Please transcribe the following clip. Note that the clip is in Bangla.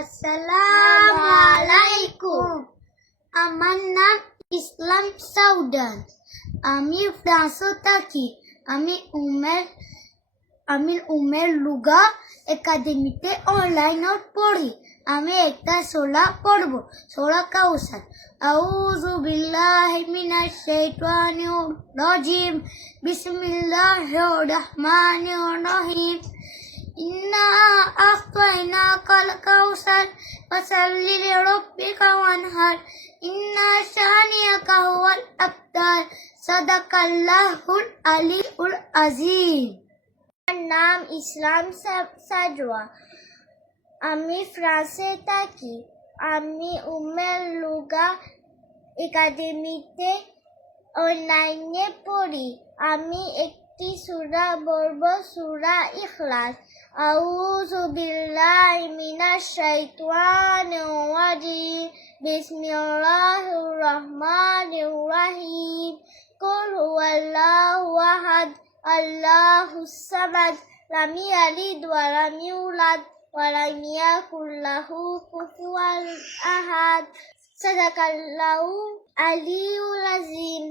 আসসালামু আলাইকুম। আমার নাম ইসলাম সাউদান। আমি ফ্রান্সে থাকি। আমি উমের লুগা একাডেমিতে অনলাইনে পড়ি। আমি একটা সোলা পড়ব, সোলা কাউসার। আউযু বিল্লাহি মিনাশ শাইতানির রাজিম। বিসমিল্লাহির রহমানির রহিম। ইন্না আ'তাইনাকাল কাউসার ফাসাল্লি লিরাব্বিকা ওয়ানহার। ইন্না শানিয়াকা হুয়াল আবতার। সাদাকাল্লাহুল আলিয়্যুল আযীম। আমার নাম ইসলাম সাজওয়া। আমি ফ্রান্সে থাকি। আমি উমের লুগা একাডেমিতে অনলাইনে পড়ি। আমি একটি সূরা পড়ব, সূরা ইখলাস। আউযু বিল্লাহি মিনাশ শাইতানির রাজিম। বিসমিল্লাহির রহমানির রহিম। কুল হুয়াল্লাহু আহাদ, আল্লাহুস সামাদ, লাম ইয়ালিদ ওয়া লাম ইউলাদ ওয়া লাম ইয়াকুল লাহু কুফুয়ান আহাদ। সাদাকাল্লাহু আলিয়্যুল আযীম।